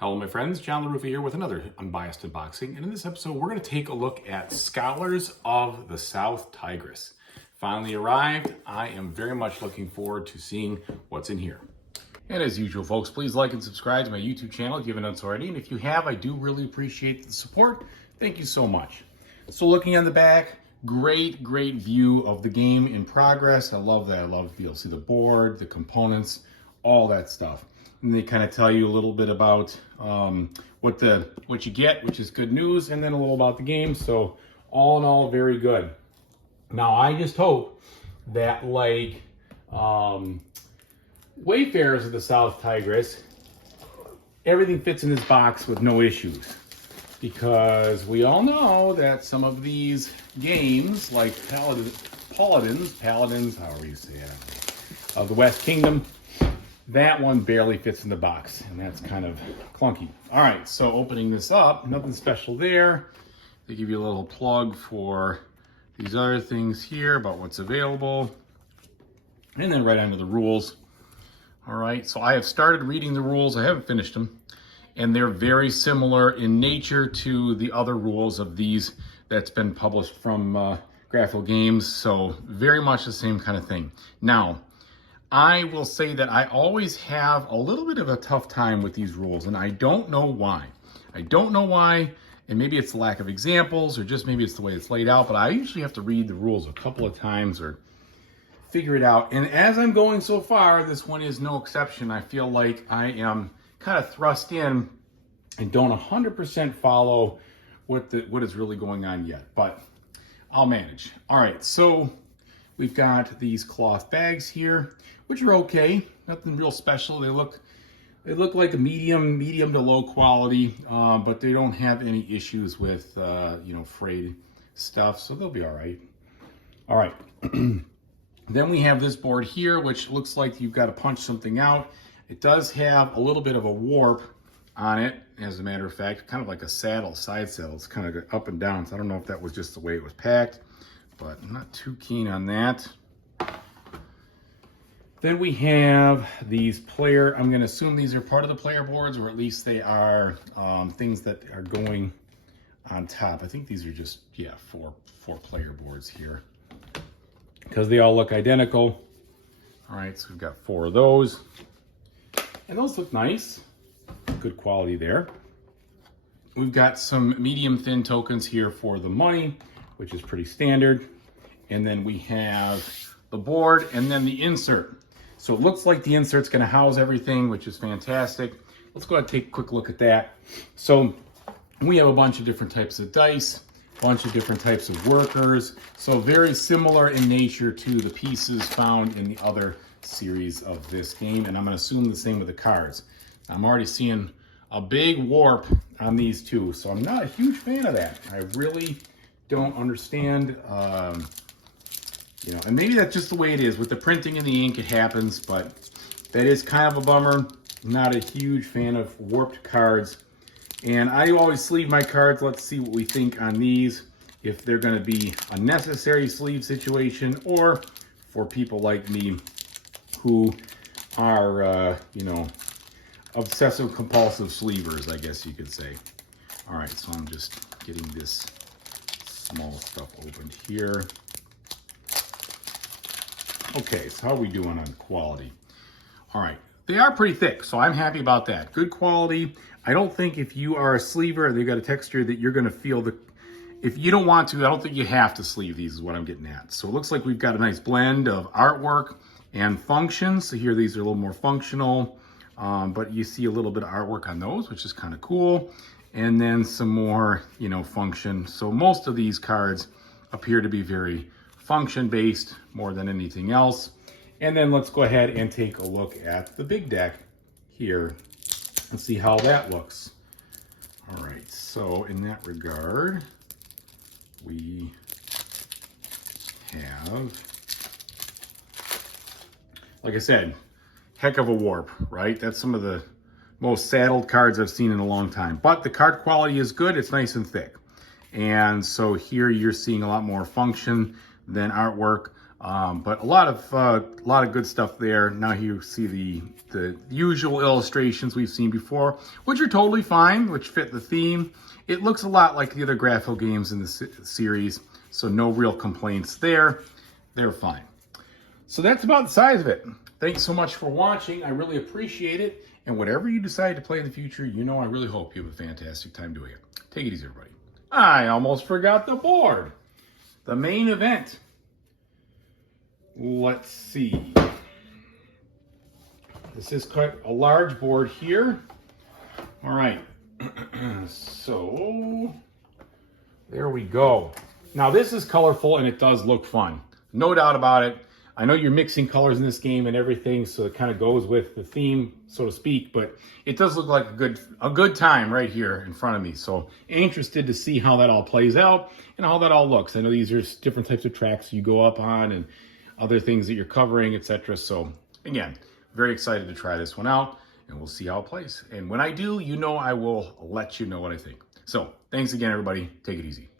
Hello my friends, John LaRuffa here with another Unbiased unboxing, and in this episode we're going to take a look at Scholars of the South Tigris. Finally arrived. I am very much looking forward to seeing what's in here. And as usual folks, please like and subscribe to my YouTube channel if you haven't done so already, and if you have, I do really appreciate the support. Thank you so much. So looking on the back, great view of the game in progress. I love that. I love to be able to see the board, the components, all that stuff. And they kind of tell you a little bit about what you get, which is good news, and then a little about the game. So all in all, very good. Now I just hope that like Wayfarers of the South Tigris, everything fits in this box with no issues, because we all know that some of these games, like Paladins, however you say it, of the West Kingdom, that one barely fits in the box, and that's kind of clunky. All right, so opening this up, nothing special there. They give you a little plug for these other things here about what's available, and then right onto the rules. All right, so I have started reading the rules. I haven't finished them, and they're very similar in nature to the other rules of these that's been published from Graphical Games, so very much the same kind of thing. Now, I will say that I always have a little bit of a tough time with these rules, and I don't know why. I don't know why, and maybe it's the lack of examples, or just maybe it's the way it's laid out, but I usually have to read the rules a couple of times or figure it out. And as I'm going so far, this one is no exception. I feel like I am kind of thrust in and don't 100% follow what is really going on yet, but I'll manage. All right, so we've got these cloth bags here, which are okay. Nothing real special. They look like a medium to low quality, but they don't have any issues with frayed stuff, so they'll be all right. All right. Then we have this board here, which looks like you've got to punch something out. It does have a little bit of a warp on it, as a matter of fact, kind of like a saddle, side saddle. It's kind of up and down, so I don't know if that was just the way it was packed, but I'm not too keen on that. Then we have these I'm going to assume these are part of the player boards, or at least they are things that are going on top. I think these are just, yeah, four player boards here, because they all look identical. All right, so we've got 4 of those, and those look nice. Good quality there. We've got some medium thin tokens here for the money, which is pretty standard. And then we have the board and then the insert. So it looks like the insert's going to house everything, which is fantastic. Let's go ahead and take a quick look at that. So we have a bunch of different types of dice, a bunch of different types of workers. So very similar in nature to the pieces found in the other series of this game. And I'm going to assume the same with the cards. I'm already seeing a big warp on these two, so I'm not a huge fan of that. I really don't understand, and maybe that's just the way it is. With the printing and the ink, it happens, but that is kind of a bummer. Not a huge fan of warped cards. And I always sleeve my cards. Let's see what we think on these, if they're going to be a necessary sleeve situation, or for people like me who are, obsessive compulsive sleevers, I guess you could say. All right, so I'm just getting this small stuff opened here. Okay, so how are we doing on quality? All right, they are pretty thick, so I'm happy about that. Good quality. I don't think if you are a sleever, they've got a texture that you're gonna feel if you don't want to, I don't think you have to sleeve these, is what I'm getting at. So it looks like we've got a nice blend of artwork and function. So here, these are a little more functional, but you see a little bit of artwork on those, which is kind of cool. And then some more, function. So most of these cards appear to be very function-based more than anything else. And then let's go ahead and take a look at the big deck here and see how that looks. All right, so in that regard, we have, like I said, heck of a warp, right? That's some of the most saddled cards I've seen in a long time. But the card quality is good. It's nice and thick. And so here you're seeing a lot more function than artwork. But a lot of good stuff there. Now you see the usual illustrations we've seen before, which are totally fine, which fit the theme. It looks a lot like the other graphical games in the series, so no real complaints there. They're fine. So that's about the size of it. Thanks so much for watching. I really appreciate it. And whatever you decide to play in the future, you know I really hope you have a fantastic time doing it. Take it easy, everybody. I almost forgot the board. The main event. Let's see. This is quite a large board here. All right. So there we go. Now this is colorful and it does look fun. No doubt about it. I know you're mixing colors in this game and everything, so it kind of goes with the theme, so to speak, but it does look like a good time right here in front of me. So interested to see how that all plays out and how that all looks. I know these are different types of tracks you go up on and other things that you're covering, etc. So again, very excited to try this one out, and we'll see how it plays. And when I do, you know I will let you know what I think. So thanks again, everybody. Take it easy.